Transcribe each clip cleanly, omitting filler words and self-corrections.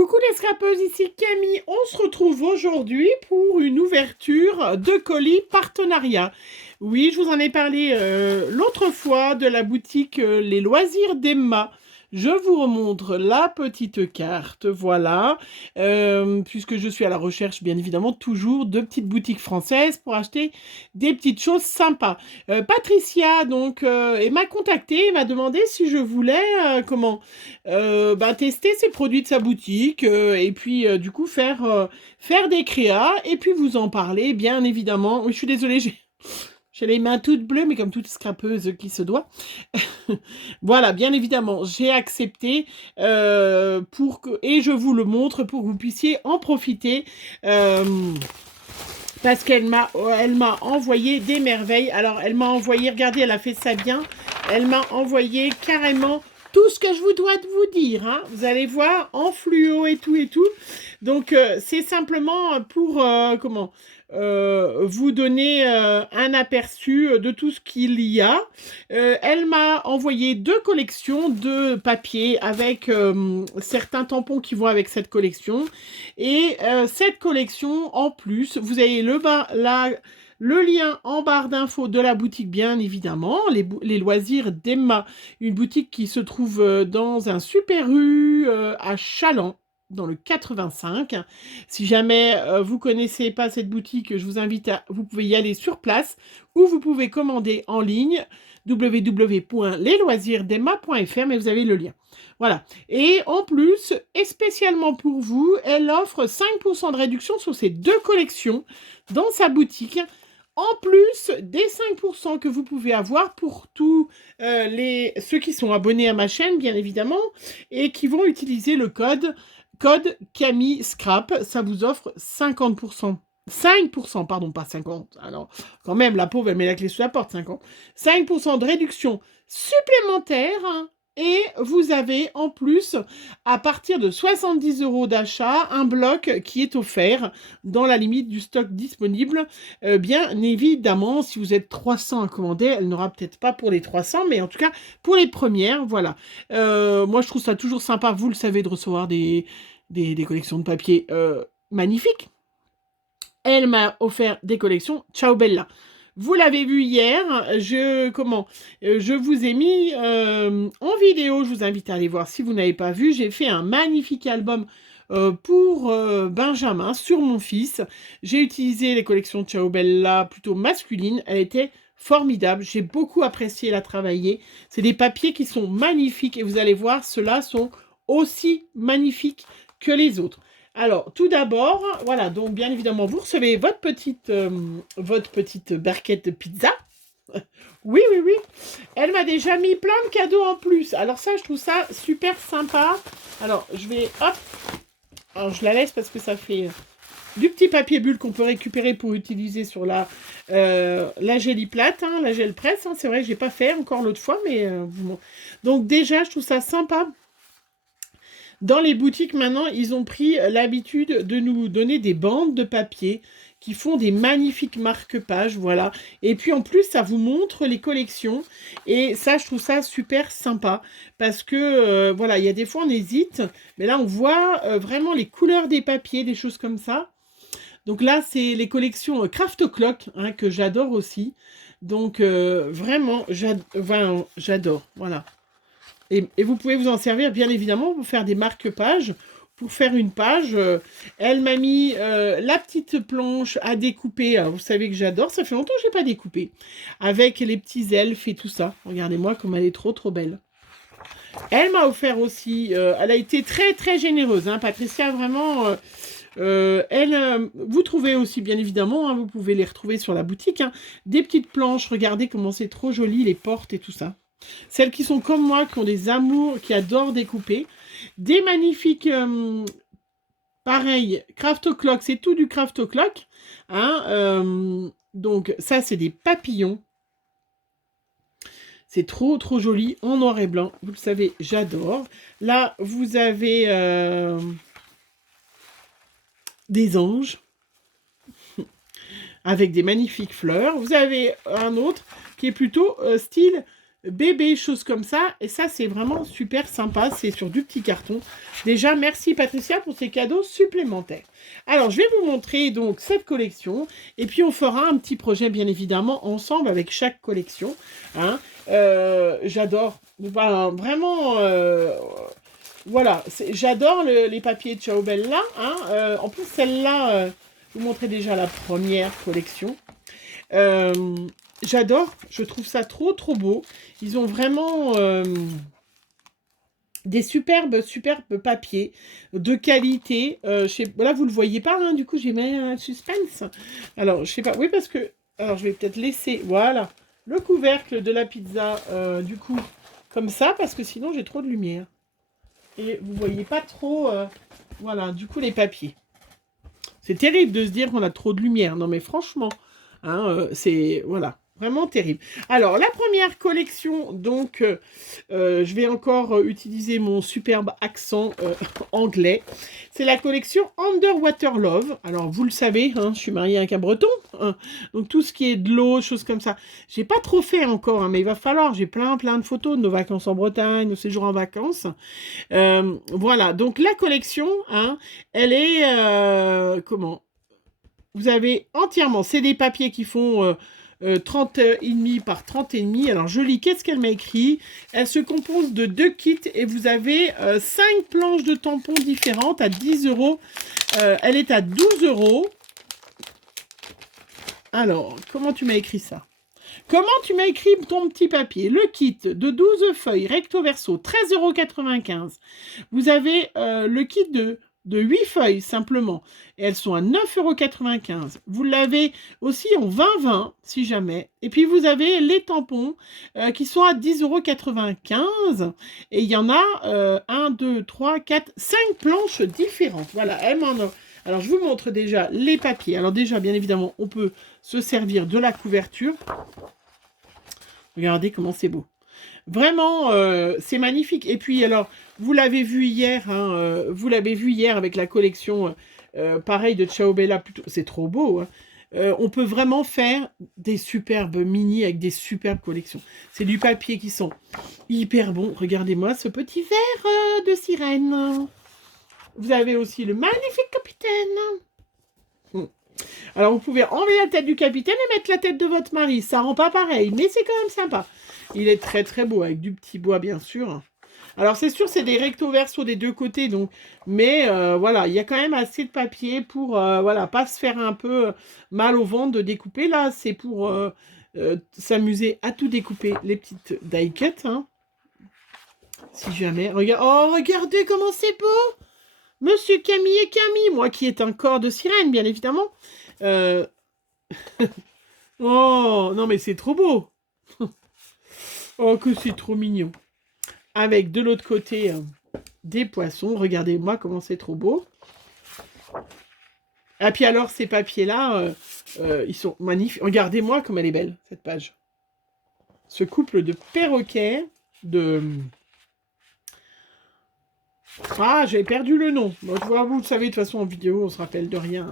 Coucou les scrapeuses, ici Camille. On se retrouve aujourd'hui pour une ouverture de colis partenariat. Oui, je vous en ai parlé l'autre fois de la boutique Les Loisirs d'Emma. Je vous remontre la petite carte, voilà, puisque je suis à la recherche, bien évidemment, toujours de petites boutiques françaises pour acheter des petites choses sympas. Patricia, donc, m'a contacté et m'a demandé si je voulais, tester ses produits de sa boutique et puis du coup faire des créas et puis vous en parler, bien évidemment. Oui, je suis désolée, j'ai les mains toutes bleues, mais comme toute scrapeuse qui se doit. Voilà, bien évidemment, j'ai accepté et je vous le montre pour que vous puissiez en profiter. Parce elle m'a envoyé des merveilles. Alors, elle m'a envoyé, regardez, elle a fait ça bien. Elle m'a envoyé carrément tout ce que je vous dois de vous dire. Hein. Vous allez voir, en fluo et tout et tout. Donc, c'est simplement pour, vous donner un aperçu de tout ce qu'il y a. Elle m'a envoyé 2 collections de papier avec certains tampons qui vont avec cette collection. Et cette collection, en plus, vous avez le lien en barre d'infos de la boutique, bien évidemment, les loisirs d'Emma, une boutique qui se trouve dans un super rue à Chaland, dans le 85. Si jamais vous connaissez pas cette boutique, je vous invite vous pouvez y aller sur place ou vous pouvez commander en ligne www.lesloisirsdemma.fr, mais vous avez le lien. Voilà. Et en plus, et spécialement pour vous, elle offre 5% de réduction sur ces 2 collections dans sa boutique. En plus des 5% que vous pouvez avoir pour tous ceux qui sont abonnés à ma chaîne, bien évidemment, et qui vont utiliser le code Camille Scrap, ça vous offre 50%. 5%, pardon, pas 50. Alors, quand même, la pauvre, elle met la clé sous la porte, 50. 5% de réduction supplémentaire. Hein, et vous avez en plus, à partir de 70 € d'achat, un bloc qui est offert dans la limite du stock disponible. Bien évidemment, si vous êtes 300 à commander, elle n'aura peut-être pas pour les 300, mais en tout cas, pour les premières, voilà. Moi, je trouve ça toujours sympa, vous le savez, de recevoir des collections de papier magnifiques. Elle m'a offert des collections. Ciao Bella. Vous l'avez vu hier, je vous ai mis en vidéo, je vous invite à aller voir si vous n'avez pas vu, j'ai fait un magnifique album pour Benjamin sur mon fils. J'ai utilisé les collections Ciao Bella plutôt masculines, elle était formidable, j'ai beaucoup apprécié la travailler. C'est des papiers qui sont magnifiques et vous allez voir, ceux-là sont aussi magnifiques que les autres. Alors, tout d'abord, voilà, donc bien évidemment, vous recevez votre petite barquette de pizza. Oui, oui, oui. Elle m'a déjà mis plein de cadeaux en plus. Alors ça, je trouve ça super sympa. Alors, je vais, hop. Alors, je la laisse parce que ça fait du petit papier bulle qu'on peut récupérer pour utiliser sur la géliplate, hein, la gel presse. Hein. C'est vrai que je n'ai pas fait encore l'autre fois, mais bon. Donc déjà, je trouve ça sympa. Dans les boutiques, maintenant, ils ont pris l'habitude de nous donner des bandes de papier qui font des magnifiques marque-pages, voilà. Et puis, en plus, ça vous montre les collections. Et ça, je trouve ça super sympa. Parce que, voilà, il y a des fois, on hésite. Mais là, on voit vraiment les couleurs des papiers, des choses comme ça. Donc là, c'est les collections Craft Clock, hein, que j'adore aussi. Donc, vraiment, j'adore, voilà. Et vous pouvez vous en servir, bien évidemment, pour faire des marque-pages. Pour faire une page, elle m'a mis la petite planche à découper. Alors, vous savez que j'adore, ça fait longtemps que je n'ai pas découpé. Avec les petits elfes et tout ça. Regardez-moi comme elle est trop, trop belle. Elle m'a offert aussi, elle a été très, très généreuse. Hein, Patricia, vraiment... vous trouvez aussi, bien évidemment, hein, vous pouvez les retrouver sur la boutique, hein, des petites planches. Regardez comment c'est trop joli, les portes et tout ça. Celles qui sont comme moi, qui ont des amours, qui adorent découper. Des magnifiques, pareil, Craft Clock, c'est tout du Craft Clock. Hein, donc ça, c'est des papillons. C'est trop, trop joli, en noir et blanc. Vous le savez, j'adore. Là, vous avez des anges avec des magnifiques fleurs. Vous avez un autre qui est plutôt style bébé, choses comme ça. Et ça, c'est vraiment super sympa. C'est sur du petit carton. Déjà, merci Patricia pour ces cadeaux supplémentaires. Alors, je vais vous montrer donc cette collection. Et puis, on fera un petit projet, bien évidemment, ensemble avec chaque collection. Hein. J'adore. Ben, vraiment... voilà, j'adore les papiers de Ciao Bella. Hein. En plus, celle-là, je vous montrer déjà la première collection. J'adore, je trouve ça trop beau. Ils ont vraiment des superbes papiers de qualité. Là, vous le voyez pas, hein, du coup, j'ai mis un suspense. Alors, je sais pas, oui, parce que... Alors, je vais peut-être laisser, voilà, le couvercle de la pizza, du coup, comme ça, parce que sinon, j'ai trop de lumière. Et vous voyez pas trop, voilà, du coup, les papiers. C'est terrible de se dire qu'on a trop de lumière. Non, mais franchement, hein, c'est, voilà, vraiment terrible. Alors, la première collection, donc, je vais encore utiliser mon superbe accent anglais. C'est la collection Underwater Love. Alors, vous le savez, hein, je suis mariée avec un breton. Hein, donc, tout ce qui est de l'eau, choses comme ça. J'ai pas trop fait encore, hein, mais il va falloir. J'ai plein de photos de nos vacances en Bretagne, nos séjours en vacances. Voilà, donc la collection, hein, elle est... comment? Vous avez entièrement, c'est des papiers qui font 30 et demi par 30 et demi. Alors je lis, qu'est-ce qu'elle m'a écrit? Elle se compose de 2 kits et vous avez 5 planches de tampons différentes à 10 euros. Elle est à 12 euros. Alors, comment tu m'as écrit ça? Comment tu m'as écrit ton petit papier? Le kit de 12 feuilles recto verso, 13,95 €. Vous avez le kit de 8 feuilles simplement. Et elles sont à 9,95 €. Vous l'avez aussi en 20-20 si jamais. Et puis vous avez les tampons qui sont à 10,95 €. Et il y en a 1, 2, 3, 4, 5 planches différentes. Voilà, elle m'en a. Alors je vous montre déjà les papiers. Alors déjà, bien évidemment, on peut se servir de la couverture. Regardez comment c'est beau. Vraiment, c'est magnifique. Et puis, alors, vous l'avez vu hier, hein, vous l'avez vu hier avec la collection, pareil, de Ciao Bella. C'est trop beau. Hein. On peut vraiment faire des superbes mini avec des superbes collections. C'est du papier qui sont hyper bons. Regardez-moi ce petit verre de sirène. Vous avez aussi le magnifique capitaine. Alors, vous pouvez enlever la tête du capitaine et mettre la tête de votre mari. Ça rend pas pareil, mais c'est quand même sympa. Il est très beau, avec du petit bois, bien sûr. Alors, c'est sûr, c'est des recto verso des deux côtés, donc... Mais, voilà, il y a quand même assez de papier pour, voilà, pas se faire un peu mal au ventre de découper. Là, c'est pour s'amuser à tout découper, les petites die cuts, hein. Si jamais... Oh, regardez comment c'est beau! Monsieur Camille et Camille, moi qui est un corps de sirène, bien évidemment. Oh, non mais c'est trop beau. Oh, que c'est trop mignon. Avec de l'autre côté des poissons. Regardez-moi comment c'est trop beau. Et puis alors, ces papiers-là, ils sont magnifiques. Regardez-moi comme elle est belle, cette page. Ce couple de perroquets, de... Ah, j'ai perdu le nom. Bon, vous le savez, de toute façon, en vidéo, on se rappelle de rien.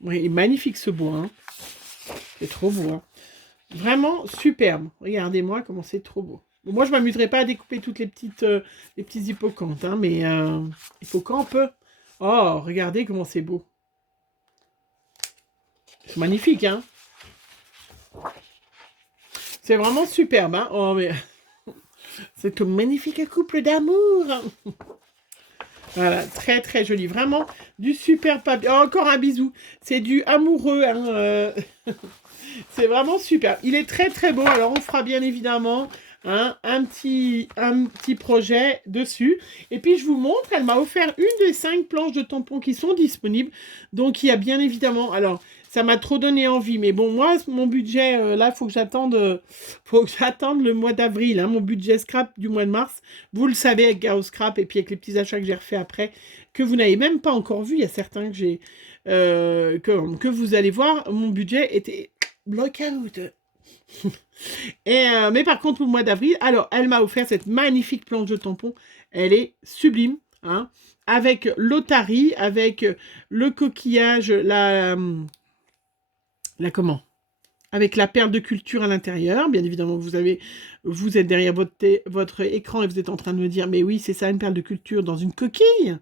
Oui, magnifique ce bois. Hein. C'est trop beau. Hein. Vraiment superbe. Regardez-moi comment c'est trop beau. Bon, moi, je ne m'amuserai pas à découper toutes les petits hippocampes, hein, mais hippocampe. Oh, regardez comment c'est beau. C'est magnifique, hein. C'est vraiment superbe, hein. Oh, mais c'est un magnifique couple d'amour. Voilà, très joli. Vraiment du super papier. Oh, encore un bisou. C'est du amoureux, hein. C'est vraiment super. Il est très beau. Alors, on fera bien évidemment hein, un petit projet dessus. Et puis, je vous montre, elle m'a offert une des 5 planches de tampons qui sont disponibles. Donc, il y a bien évidemment... Alors, ça m'a trop donné envie. Mais bon, moi, mon budget, là, il faut que j'attende le mois d'avril. Hein, mon budget scrap du mois de mars. Vous le savez, avec Gao Scrap et puis avec les petits achats que j'ai refait après, que vous n'avez même pas encore vu. Il y a certains que j'ai... que vous allez voir, mon budget était... Blockout. Mais par contre, pour le mois d'avril, alors, elle m'a offert cette magnifique planche de tampons. Elle est sublime, hein, avec l'otarie, avec le coquillage, la comment? avec la perle de culture à l'intérieur. Bien évidemment, vous êtes derrière votre écran et vous êtes en train de me dire, mais oui, c'est ça, une perle de culture dans une coquille.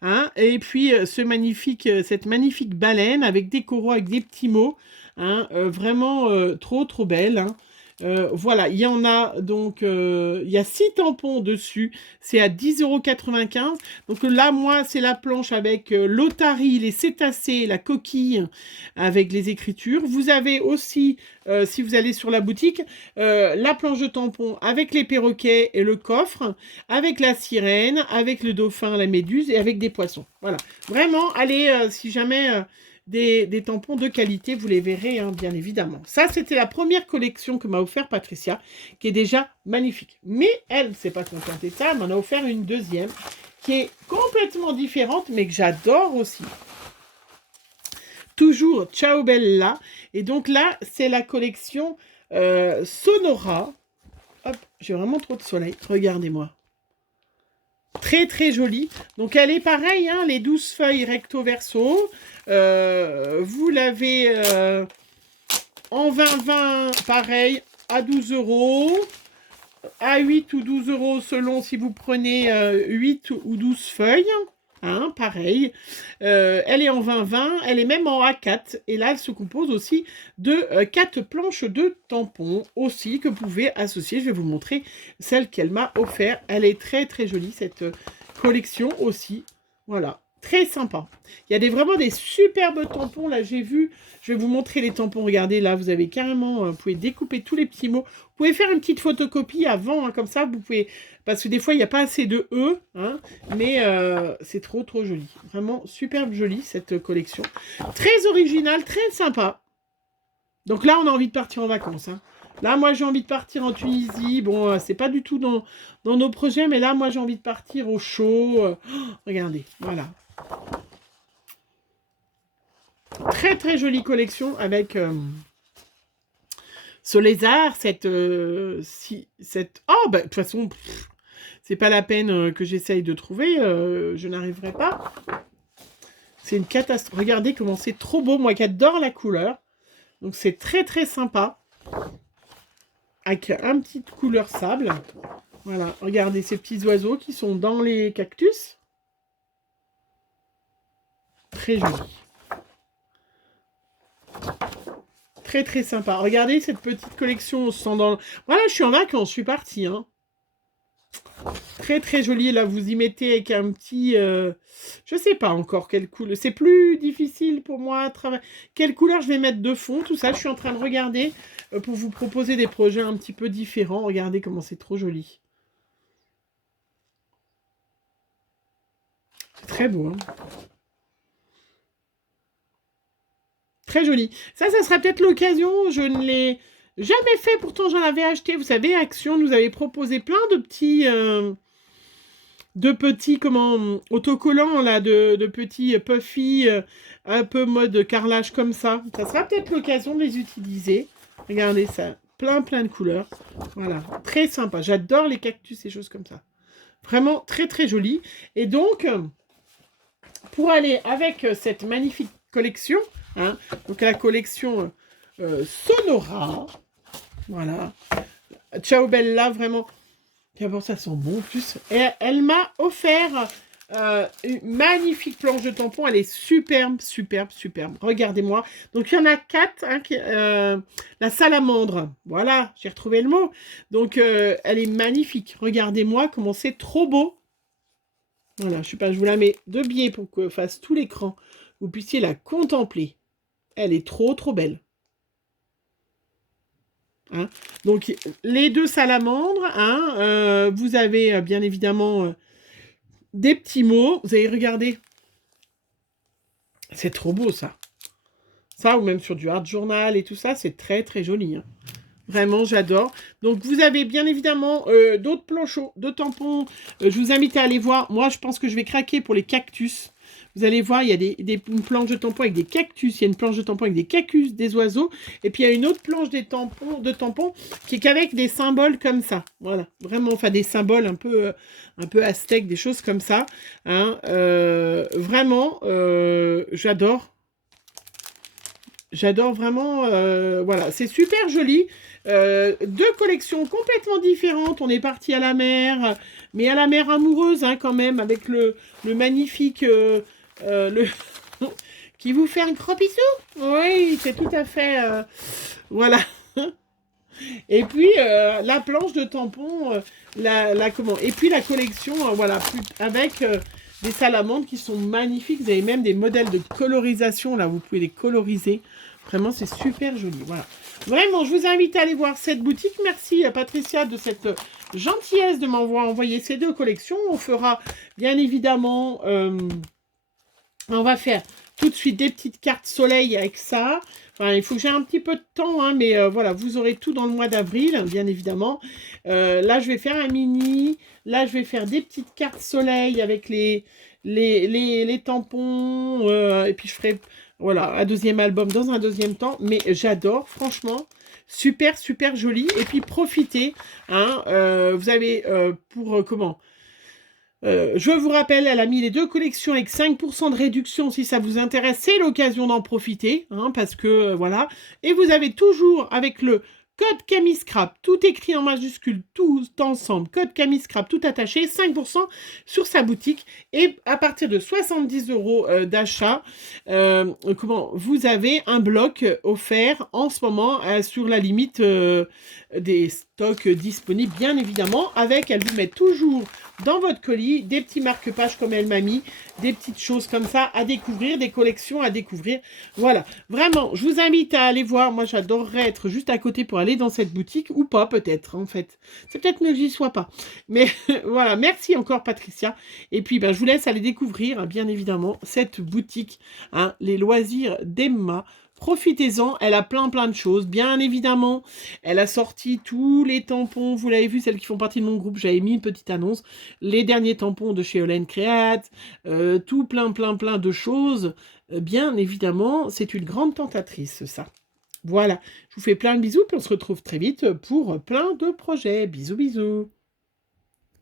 Hein, et puis, cette magnifique baleine avec des coraux, avec des petits mots. Hein, vraiment trop, trop belle. Hein. Voilà, il y en a donc, il y a 6 tampons dessus, c'est à 10,95 €. Donc là, moi, c'est la planche avec l'otarie, les cétacés, la coquille avec les écritures. Vous avez aussi, si vous allez sur la boutique, la planche de tampons avec les perroquets et le coffre, avec la sirène, avec le dauphin, la méduse et avec des poissons. Voilà, vraiment, allez, si jamais... des tampons de qualité, vous les verrez, hein, bien évidemment. Ça, c'était la première collection que m'a offert Patricia, qui est déjà magnifique. Mais elle ne s'est pas contentée de ça, elle m'en a offert une deuxième, qui est complètement différente, mais que j'adore aussi. Toujours Ciao Bella. Et donc là, c'est la collection Sonora. Hop, j'ai vraiment trop de soleil, regardez-moi. Très très jolie. Donc elle est pareille, hein, les 12 feuilles recto verso. Vous l'avez en 20-20, pareil, à 12 €, à 8 ou 12 € selon si vous prenez 8 ou 12 feuilles. Hein, pareil. Elle est en 20-20, elle est même en A4. Et là, elle se compose aussi de 4 planches de tampons aussi que vous pouvez associer. Je vais vous montrer celle qu'elle m'a offert. Elle est très très jolie, cette collection aussi. Voilà, très sympa. Il y a vraiment des superbes tampons. Là, j'ai vu, je vais vous montrer les tampons. Regardez, là, vous avez carrément, vous pouvez découper tous les petits mots. Vous pouvez faire une petite photocopie avant, hein, comme ça, vous pouvez... Parce que des fois, il n'y a pas assez de E, hein, mais c'est trop, trop joli. Vraiment superbe jolie, cette collection. Très originale, très sympa. Donc là, on a envie de partir en vacances. Hein. Là, moi, j'ai envie de partir en Tunisie. Bon, c'est pas du tout dans nos projets, mais là, moi, j'ai envie de partir au chaud. Regardez, voilà. Très, très jolie collection avec... ce lézard, oh, bah, de toute façon... C'est pas la peine que j'essaye de trouver, je n'arriverai pas. C'est une catastrophe. Regardez comment c'est trop beau, moi qui adore la couleur. Donc c'est très très sympa. Avec un petit couleur sable. Voilà, regardez ces petits oiseaux qui sont dans les cactus. Très joli. Très très sympa. Regardez cette petite collection, on se sent dans... Voilà, je suis en vacances, je suis partie, hein. Très très joli, là vous y mettez avec un petit, je sais pas encore quelle couleur, c'est plus difficile pour moi à travailler, quelle couleur je vais mettre de fond, tout ça, je suis en train de regarder pour vous proposer des projets un petit peu différents, regardez comment c'est trop joli. C'est très beau, hein. Très joli. Ça serait peut-être l'occasion, je ne l'ai jamais fait, pourtant j'en avais acheté, vous savez, Action nous avait proposé plein de petits autocollants là, de petits puffy un peu mode carrelage comme ça. Ça sera peut-être l'occasion de les utiliser. Regardez ça, plein de couleurs. Voilà, très sympa. J'adore les cactus et choses comme ça. Vraiment très très joli. Et donc, pour aller avec cette magnifique collection, hein, donc la collection Sonora, voilà. Ciao Bella, vraiment. D'abord, ça sent bon en plus. Et elle m'a offert une magnifique planche de tampons. Elle est superbe, superbe, superbe. Regardez-moi. Donc, il y en a 4. Hein, la salamandre. Voilà, j'ai retrouvé le mot. Donc, elle est magnifique. Regardez-moi comment c'est trop beau. Voilà, je sais pas, je vous la mets de biais pour que fasse tout l'écran. Vous puissiez la contempler. Elle est trop, trop belle. Hein. Donc, les 2 salamandres, hein, vous avez bien évidemment des petits mots. Vous avez regardé. C'est trop beau, ça. Ça, ou même sur du art journal et tout ça, c'est très, très joli. Hein. Vraiment, j'adore. Donc, vous avez bien évidemment d'autres planchos, de tampons. Je vous invite à aller voir. Moi, je pense que je vais craquer pour les cactus. Vous allez voir, il y a une planche de tampons avec des cactus. Il y a une planche de tampons avec des cactus, des oiseaux. Et puis, il y a une autre planche de tampons qui est qu'avec des symboles comme ça. Voilà. Vraiment, enfin, des symboles un peu aztèques, des choses comme ça. Hein. Vraiment, j'adore. J'adore vraiment, voilà, c'est super joli. Deux collections complètement différentes. On est parti à la mer, mais à la mer amoureuse hein, quand même, avec le magnifique, le qui vous fait un gros bisou. Oui, c'est tout à fait, voilà. Et puis la planche de tampons, comment. Et puis la collection, voilà, avec des salamandres qui sont magnifiques. Vous avez même des modèles de colorisation là, vous pouvez les coloriser. Vraiment, c'est super joli. Voilà. Vraiment, je vous invite à aller voir cette boutique. Merci à Patricia de cette gentillesse de m'avoir envoyé ces deux collections. On fera bien évidemment, on va faire tout de suite des petites cartes soleil avec ça. Enfin, il faut que j'ai un petit peu de temps, hein, mais voilà, vous aurez tout dans le mois d'avril, bien évidemment. Là, je vais faire un mini. Là, je vais faire des petites cartes soleil avec les tampons. Et puis, je ferai, voilà, un deuxième album dans un deuxième temps. Mais j'adore, franchement. Super, super joli. Et puis, profitez. Hein, vous avez, comment je vous rappelle, elle a mis les deux collections avec 5% de réduction si ça vous intéresse. C'est l'occasion d'en profiter, hein, parce que voilà. Et vous avez toujours avec le code Camiscrap, tout écrit en majuscule, tout ensemble, code Camiscrap, tout attaché, 5% sur sa boutique. Et à partir de 70 € d'achat, vous avez un bloc offert en ce moment sur la limite des stocks disponibles, bien évidemment. Avec, elle vous met toujours dans votre colis des petits marque-pages comme elle m'a mis, des petites choses comme ça à découvrir, des collections à découvrir. Voilà, vraiment, je vous invite à aller voir. Moi, j'adorerais être juste à côté pour aller dans cette boutique, ou pas peut-être, en fait. C'est peut-être mieux que j'y sois pas. Mais voilà, merci encore Patricia. Et puis, ben, je vous laisse aller découvrir, hein, bien évidemment, cette boutique, hein, les loisirs d'Emma. Profitez-en, elle a plein de choses, bien évidemment. Elle a sorti tous les tampons, vous l'avez vu, celles qui font partie de mon groupe, j'avais mis une petite annonce. Les derniers tampons de chez Olen Create, tout plein de choses. Bien évidemment, c'est une grande tentatrice, ça. Voilà, je vous fais plein de bisous, puis on se retrouve très vite pour plein de projets. Bisous, bisous.